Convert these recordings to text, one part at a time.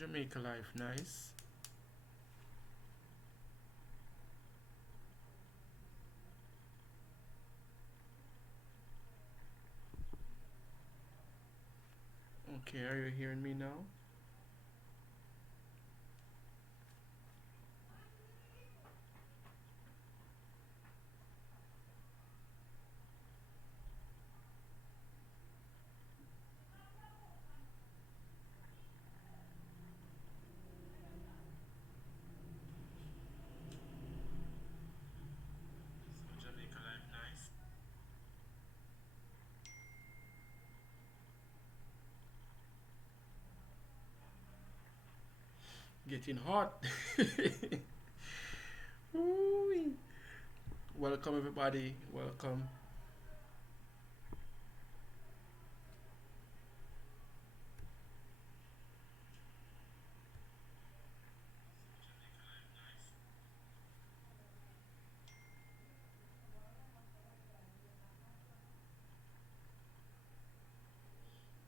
Jamaica life, nice. Okay, are you hearing me now? So Jamaica life, nice. Getting hot. Ooh. Welcome everybody. Welcome.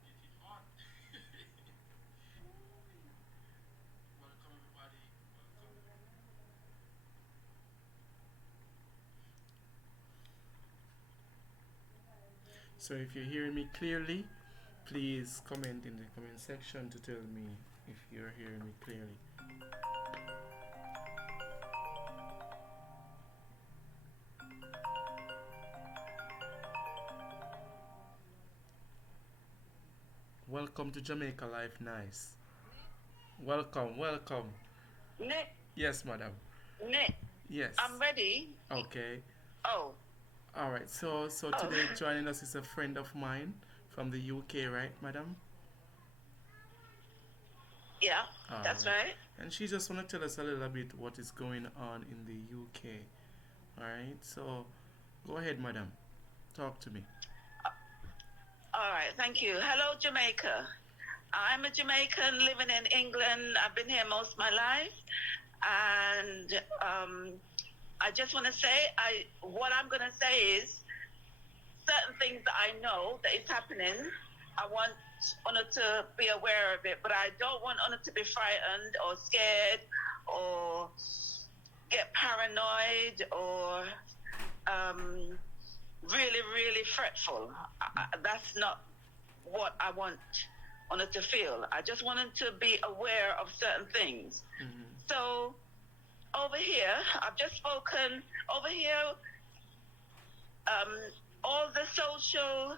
Getting hot. Welcome everybody. Welcome. So if you're hearing me clearly, please comment in the comment section to tell me if you're hearing me clearly. Welcome to Jamaica Life Nice. Welcome, welcome. Nick, Yes, madam. Nick, Yes. I'm ready. Okay. Oh, All right. So oh, today joining us is a friend of mine from the UK, right, madam? yeah, All that's right. right. And she just want to tell us a little bit what is going on in the UK. All right. So go ahead, madam. Talk to me. All right, thank you. Hello, Jamaica. I'm a Jamaican living in England. I've been here most of my life, and I just want to say, what I'm going to say is certain things that I know that is happening. I want Honor to be aware of it, but I don't want Honor to be frightened or scared or get paranoid or um, really, really fretful. That's not what I want Honor to feel. I just want him to be aware of certain things. Mm-hmm. So over here, I've just spoken. Over here, um, all the social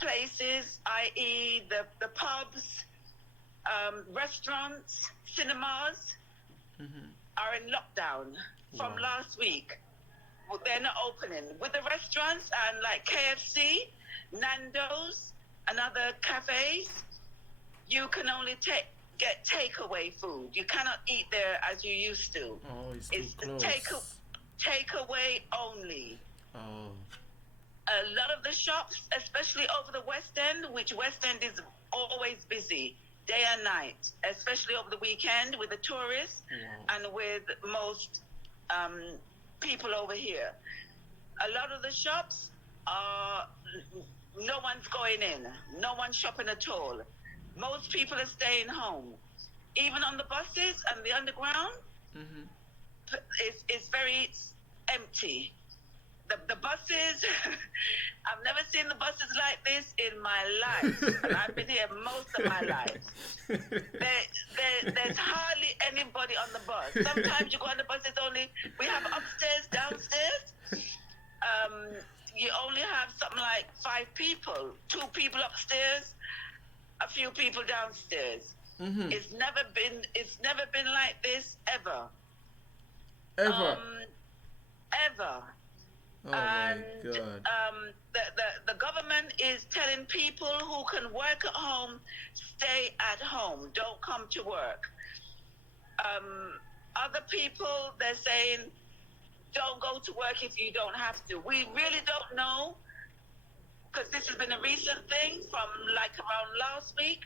places, i.e., the pubs, restaurants, cinemas, Mm-hmm. are in lockdown from Wow. last week. They're not opening. With the restaurants and like KFC, Nando's, and other cafes, you can only get takeaway food. You cannot eat there as you used to. Oh, it's too It's close. takeaway only. Oh. A lot of the shops, especially over the West End, which West End is always busy, day and night, especially over the weekend with the tourists Wow. and with most um, people over here. A lot of the shops are no one's going in, no one's shopping at all. Most people are staying home. Even on the buses and the underground, Mm-hmm. it's very empty. The buses, I've never seen the buses like this in my life, and I've been here most of my life. There's hardly anybody on the bus. Sometimes you go on the bus, it's only, we have upstairs, downstairs. Um, you only have something like 5 people, 2 people upstairs, a few people downstairs. Mm-hmm. It's never been like this ever. Ever. Ever. Oh my And God. the government is telling people who can work at home, stay at home, don't come to work. Other people, they're saying, don't go to work if you don't have to. We really don't know, because this has been a recent thing from like around last week.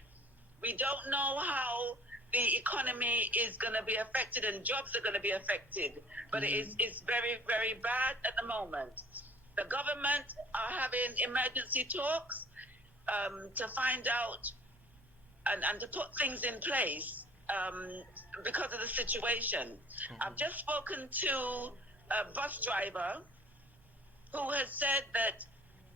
We don't know how the economy is going to be affected and jobs are going to be affected, but it's very, very bad at the moment. The government are having emergency talks to find out and to put things in place um, because of the situation. I've just spoken to a bus driver who has said that,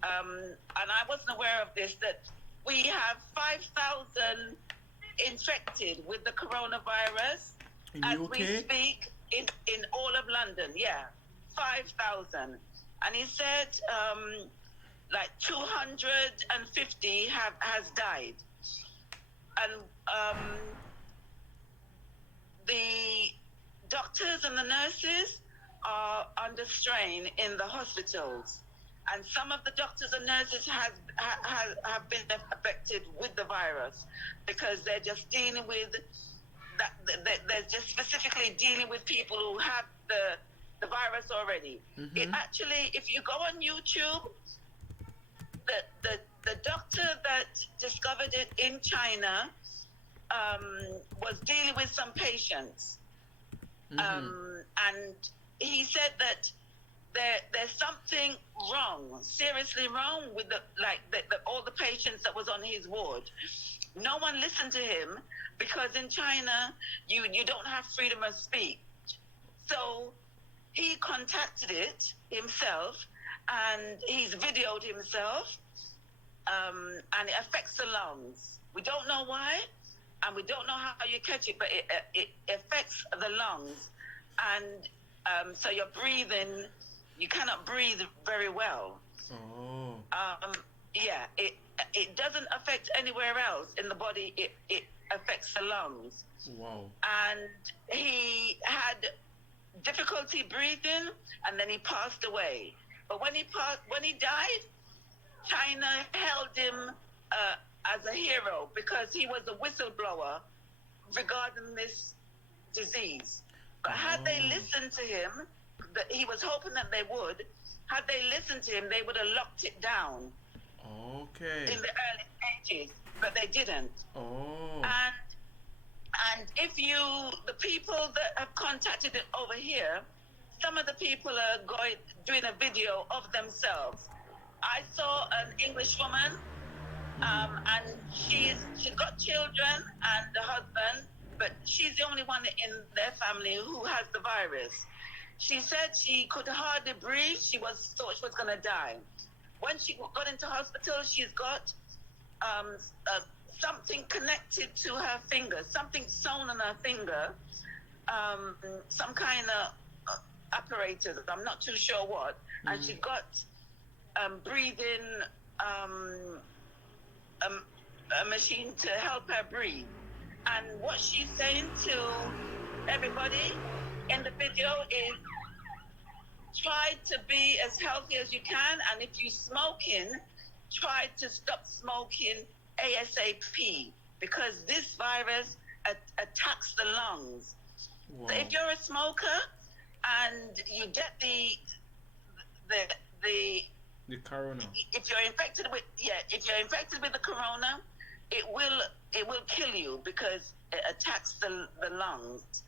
and I wasn't aware of this, that we have 5,000 infected with the coronavirus In as we UK? speak in all of London. Yeah, 5,000. And he said like 250 has died. And the doctors and the nurses are under strain in the hospitals, and some of the doctors and nurses have been affected with the virus because they're just dealing with that. They're just specifically dealing with people who have the virus already. It actually, if you go on YouTube, the doctor that discovered it in China was dealing with some patients, and he said that there's something wrong, seriously wrong with all the patients that was on his ward. No one listened to him because in China you don't have freedom of speech. So he contacted it himself, and he's videoed himself, and it affects the lungs. We don't know why, and we don't know how you catch it, but it affects the lungs, and so you're breathing. You cannot breathe very well. Oh. Yeah, it doesn't affect anywhere else in the body. It affects the lungs. Wow. And he had difficulty breathing, and then he passed away. But when he died, China held him as a hero because he was a whistleblower regarding this disease. But had they listened to him, that he was hoping that they would, had they listened to him, they would have locked it down. Okay. In the early stages, but they didn't. Oh. And if the people that have contacted it over here, some of the people are doing a video of themselves. I saw an English woman, and she's got children and a husband, but she's the only one in their family who has the virus. She said she could hardly breathe. She thought she was going to die. When she got into hospital, she's got something connected to her finger, something sewn on her finger, some kind of apparatus. I'm not too sure what. And she's got breathing, a machine to help her breathe. And what she's saying to everybody in the video is, try to be as healthy as you can, and if you're smoking, try to stop smoking ASAP, because this virus attacks the lungs. Wow. So if you're a smoker and you get the corona, if you're infected with the corona, it will kill you because it attacks the lungs.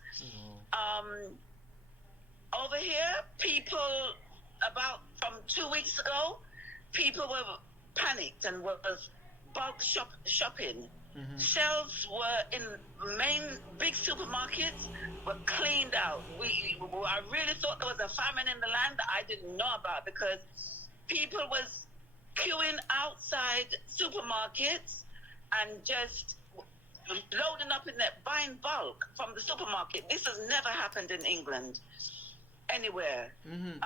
Over here, people, from 2 weeks ago, people were panicked and was bulk shopping. Shelves were in main big supermarkets were cleaned out. I really thought there was a famine in the land that I didn't know about, because people was queuing outside supermarkets and just loading up in there, buying bulk from the supermarket. This has never happened in England anywhere. And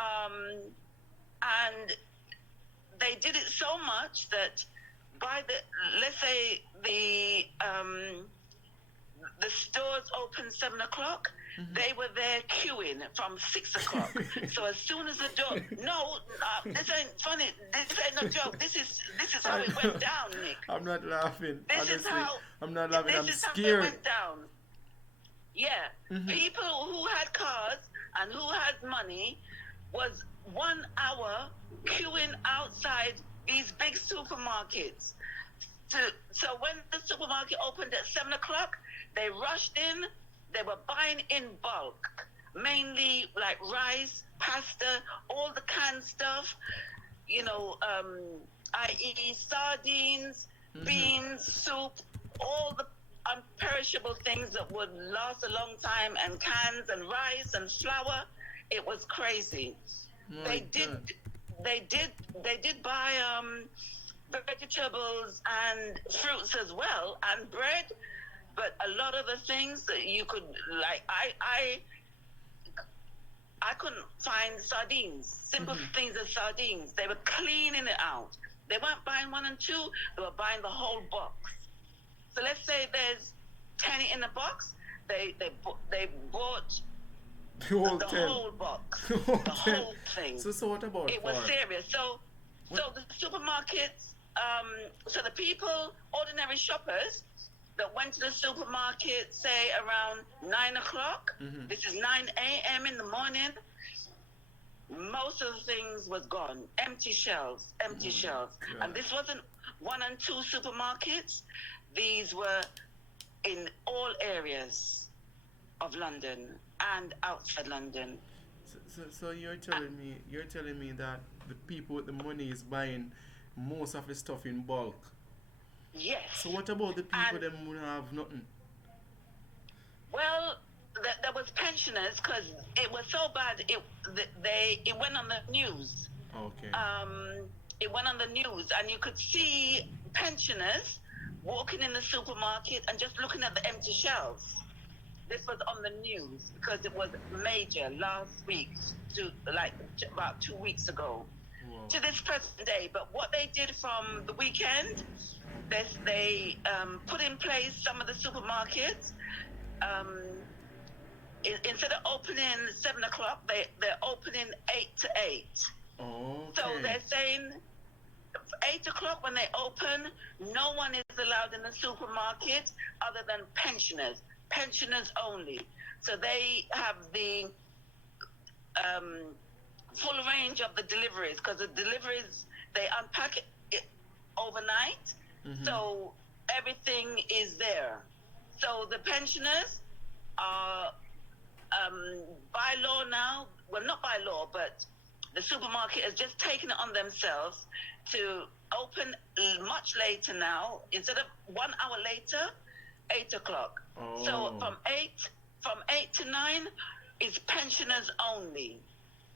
they did it so much that by let's say the stores open 7 o'clock, they were there queuing from 6 o'clock. So as soon as the door, this ain't funny. This ain't no joke. This is how it went down, Nick. I'm not laughing. This honestly. is how. I'm not laughing. I'm This is scared. how it went down. Yeah, people who had cars and who had money was 1 hour queuing outside these big supermarkets. So when the supermarket opened at 7 o'clock, they rushed in. They were buying in bulk, mainly like rice, pasta, all the canned stuff, i.e. sardines, beans, soup, all the unperishable things that would last a long time, and cans and rice and flour. It was crazy. My They did, God. they did, they did buy vegetables and fruits as well, and bread. But a lot of the things that you could like, I couldn't find sardines. Simple Mm-hmm. things as sardines. They were cleaning it out. They weren't buying one and two. They were buying the whole box. So let's say there's 10 in a box. They bought The whole the 10. whole box, The whole the 10. whole thing. So what about It was for? serious. So What? the supermarkets, so the people, ordinary shoppers that went to the supermarket, say around 9 o'clock. Mm-hmm. This is 9 a.m. in the morning. Most of the things was gone, empty shelves, empty shelves. God. And this wasn't one and two supermarkets. These were in all areas of London and outside London. So you're telling me that the people with the money is buying most of the stuff in bulk. Yes. So what about the people And them who have nothing? well, there was pensioners because it was so bad. It went on the news. Okay. It went on the news, and you could see pensioners walking in the supermarket and just looking at the empty shelves. This was on the news because it was major last week, about 2 weeks ago, Wow. to this present day. But what they did from the weekend, they put in place some of the supermarkets. Um, Instead of opening 7 o'clock, they're opening 8 to 8. So Okay. they're saying 8 o'clock when they open, no one is allowed in the supermarket other than pensioners only. So they have the full range of the deliveries because the deliveries they unpack it overnight, Mm-hmm. so everything is there. So the pensioners are by law now, well, not by law, but the supermarket has just taken it on themselves to open much later now. Instead of 1 hour later, 8 o'clock. So Oh. from eight to 9 is pensioners only.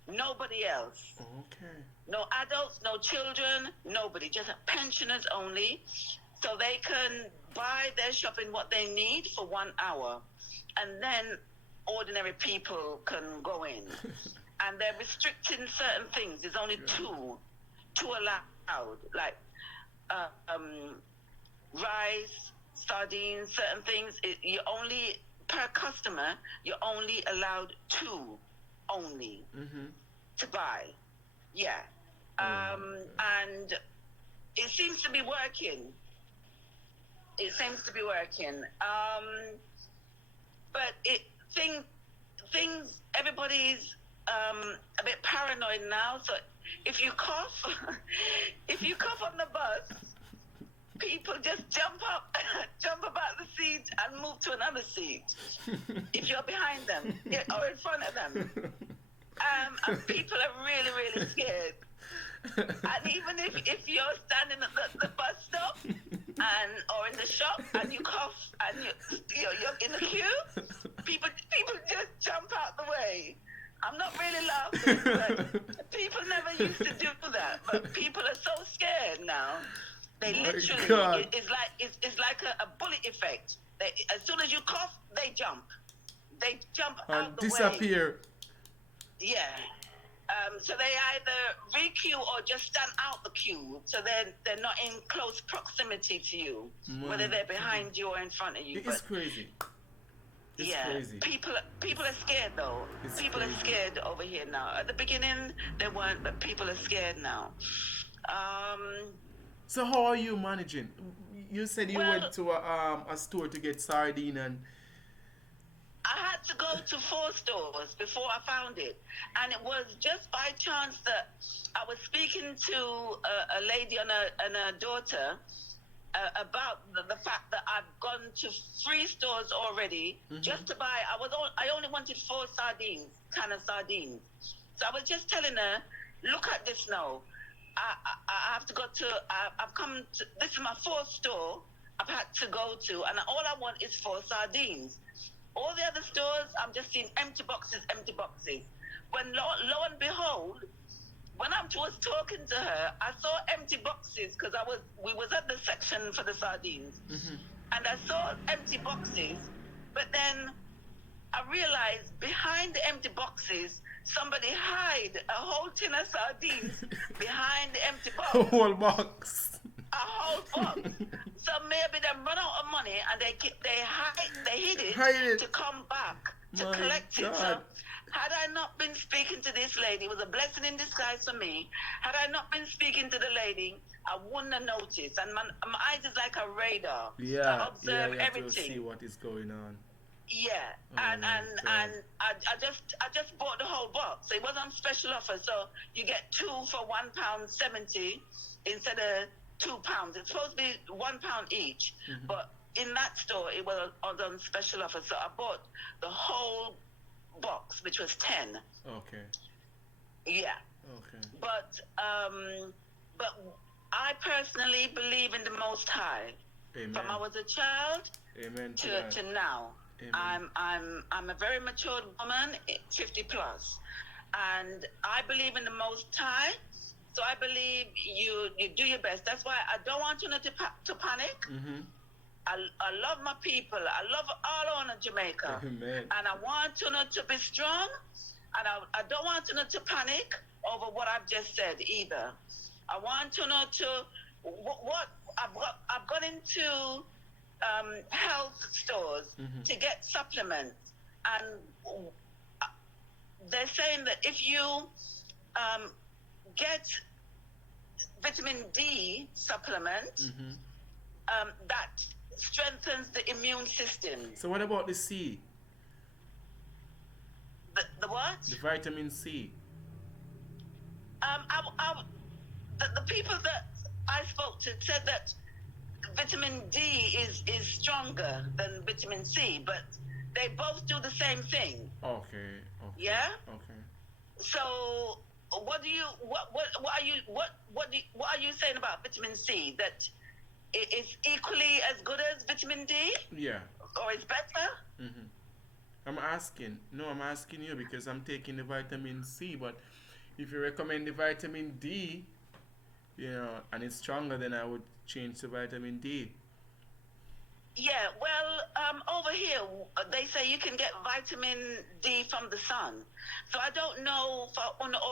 Nobody else. Okay. No adults, no children, nobody. Just pensioners only. So they can buy their shopping what they need for 1 hour. And then ordinary people can go in. And they're restricting certain things. There's only two allowed, like rice, sardines, certain things. You only per customer, you're only allowed two only Mm-hmm. to buy. Yeah. And it seems to be working. It seems to be working. But things, everybody's a bit paranoid now. So if you cough, if you cough on the bus, people just jump up, jump about the seat and move to another seat. If you're behind them, or in front of them. And people are really, really scared. And even if you're standing at the bus stop or in the shop and you cough and you're in the queue, people just jump out the way. I'm not really laughing, but people never used to do that. But people are so scared now. They My literally, God. it's like a bullet effect. As soon as you cough, they jump. They jump And out the way. disappear. Yeah. So they either re-queue or just stand out the queue, so they're not in close proximity to you, whether they're behind you or in front of you. It's crazy. It's yeah, crazy. people are scared though. It's People crazy. are scared over here now. At the beginning they weren't, but people are scared now. So how are you managing? You said you Well- went to a store to get sardine and I had to go to 4 stores before I found it. And it was just by chance that I was speaking to a lady and her daughter about the fact that I've gone to 3 stores already just to buy. I only wanted 4 sardines, can of sardines. So I was just telling her, look at this now. I have to go to, I've come to, this is my 4th store. I've had to go to, and all I want is 4 sardines. All the other stores, I'm just seeing empty boxes, empty boxes. When lo and behold, when I was talking to her, I saw empty boxes because we was at the section for the sardines, Mm-hmm. and I saw empty boxes, but then I realized behind the empty boxes, somebody hide a whole tin of sardines behind the empty A box, whole box. a whole box. So maybe they run out of money and they hid it Hide it. to come back to My collect it. So God. had I not been speaking to this lady, it was a blessing in disguise for me. Had I not been speaking to the lady, I wouldn't have noticed. And my eyes is like a radar. Yeah, I yeah, observe you have to everything. see what is going on. Yeah, Oh and my and God. and I just bought the whole box. It was on special offer, so you get two for £1.70 instead of £2. It's supposed to be £1 each, Mhm. but in that store it was on special offer. So I bought the whole box, which was 10. Okay, Yeah, okay. but I personally believe in the Most High. Amen. From I was a child Amen to to that. to now. Amen. I'm a very matured woman, 50 plus, and I believe in the Most High. So I believe you do your best. That's why I don't want you to panic. Mm-hmm. I love my people. I love all on Jamaica, Amen. and I want you to be strong, and I don't want you to panic over what I've just said either. I want you to what I've got into health stores Mhm. to get supplements, and uh, they're saying that if you get vitamin D supplement, Mhm. that strengthens the immune system. So what about the C? The what? The vitamin C. The people that I spoke to said that vitamin D is stronger than vitamin C, but they both do the same thing. Okay. Okay. Yeah. Okay. So what are you saying about vitamin C, that it is equally as good as vitamin D Yeah. or is better? Mhm. I'm asking. No, I'm asking you because I'm taking the vitamin C. But if you recommend the vitamin D, and it's stronger, then I would change to vitamin D. Yeah, well, over here they say you can get vitamin D from the sun. So I don't know for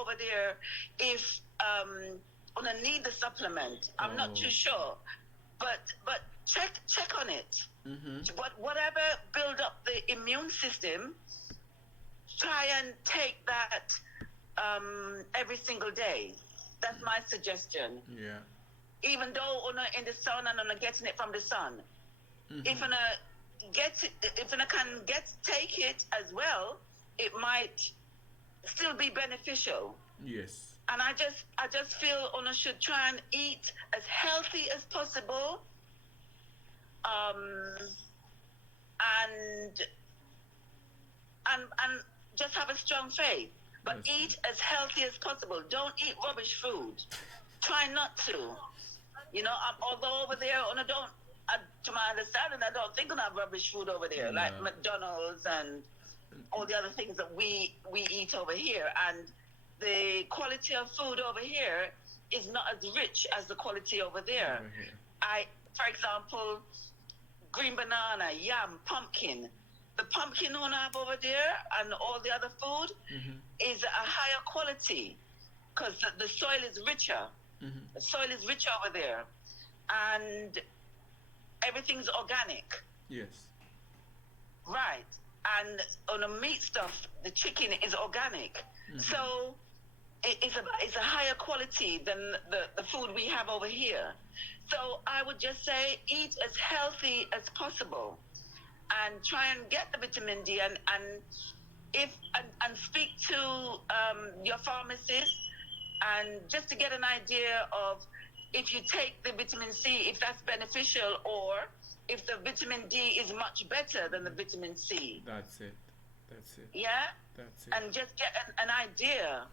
over there if Una need the supplement. I'm not too Oh. sure, but check on it. Mhm. But whatever build up the immune system, try and take that every single day. That's my suggestion. Yeah. Even though Una in the sun and Una getting it from the sun, if Mhm. Una if Una can take it as well, it might still be beneficial. Yes. And I just feel Una should try and eat as healthy as possible, um, and and just have a strong faith. But That's eat as healthy as possible. Don't eat rubbish food. Try not to. Although over there, to my understanding, I don't think we have rubbish food over there, like No. McDonald's and all the other things that we eat over here. And the quality of food over here is not as rich as the quality over there. Over here. For example, green banana, yam, pumpkin. The pumpkin we have over there and all the other food Mhm. is a higher quality because the soil is richer. Mhm. The soil is rich over there, and everything's organic, Yes. right? And on the meat stuff, the chicken is organic, so it's a higher quality than the food we have over here. So I would just say eat as healthy as possible, and try and get the vitamin D, and speak to your pharmacist, and just to get an idea of if you take the vitamin C, if that's beneficial, or if the vitamin D is much better than the vitamin C. That's it. That's it. Yeah, That's it. and just get an idea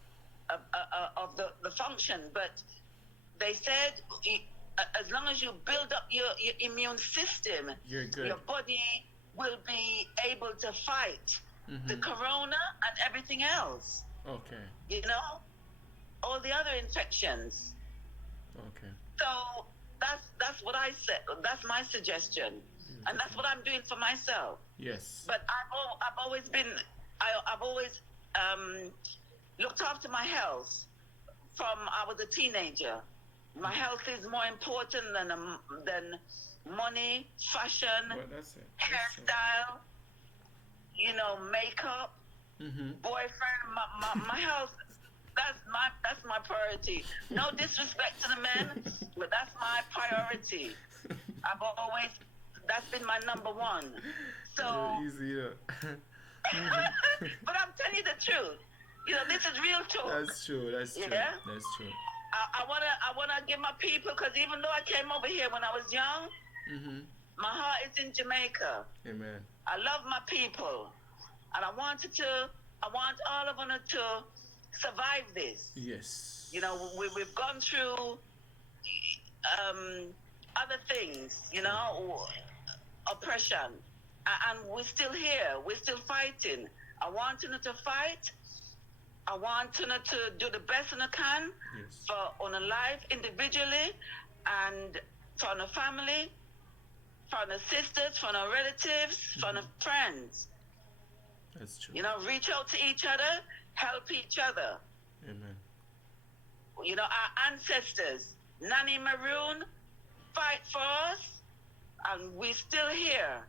of the function. But they said as long as you build up your immune system, You're good. your body will be able to fight the Mm-hmm. corona and everything else. Okay. You know, all the other infections. Okay. So that's what I said. That's my suggestion, and that's Beautiful. what I'm doing for myself. Yes. But I've always been I've always looked after my health from I was a teenager. My health is more important than money, fashion, Well, that's it. That's it. hairstyle, makeup, Mm-hmm. boyfriend. My health. That's my priority. No disrespect to the men, but that's my priority. I've always that's been my number one. So, Easy. but I'm telling you the truth. This is real talk. That's true. That's true. Yeah? That's true. I wanna give my people, because even though I came over here when I was young, Mm-hmm. my heart is in Jamaica. Amen. I love my people, and I want all of them to survive this. Yes. We've gone through other things, oppression, and we're still here. We're still fighting. I want them to fight. I want them to do the best they can Yes. for on a life individually, and for the family, for the sisters, for the relatives, for the friends. That's true. Reach out to each other, help each other. Amen. Our ancestors, Nanny Maroon, fight for us, and we're still here.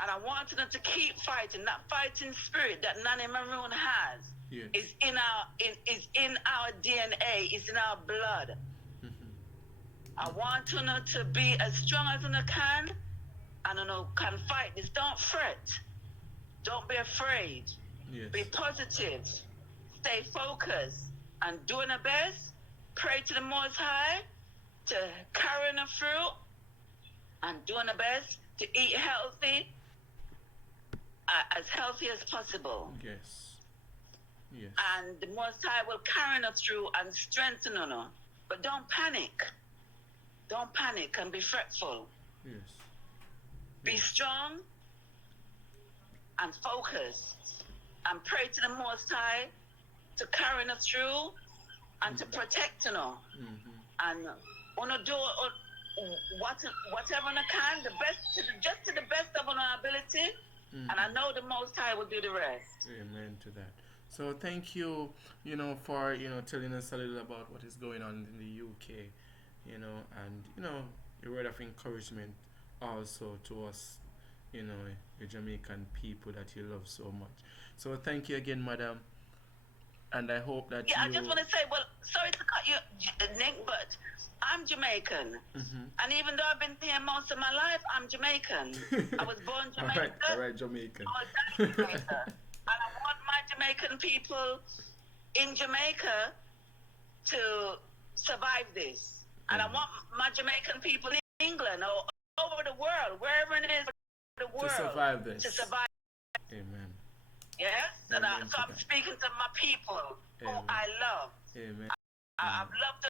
And I want them to keep fighting. That fighting spirit that Nanny Maroon has Yes. is in our DNA, is in our blood. Mm-hmm. I want them to be as strong as they can, and can fight this. Don't fret. Don't be afraid. Yes. Be positive. Stay focused. And doing the best. Pray to the Most High to carry them through. And doing the best to eat healthy. As healthy as possible. Yes. Yes. And the Most High will carry them through and strengthen them. But don't panic. Don't panic and be fretful. Yes. Be strong and focused, and pray to the Most High to carry us through and to protect you. Mm-hmm. And wanna do whatever I can, just to the best of our ability. Mm-hmm. And I know the Most High will do the rest. Amen to that. So thank you, for telling us a little about what is going on in the UK, and a word of encouragement also to us, the Jamaican people that you love so much. So thank you again, madam, and I hope that I just want to say, well, sorry to cut you, Nick, but I'm Jamaican. Mm-hmm. And even though I've been here most of my life, I'm Jamaican. I was born Jamaican. All right, Jamaican. I was born Jamaican. And I want my Jamaican people in Jamaica to survive this. And I want my Jamaican people in England or over the world, wherever it is, the world, to survive this. To survive. Amen. Yes? Amen So I'm speaking to my people who Amen. I love. Amen. I've loved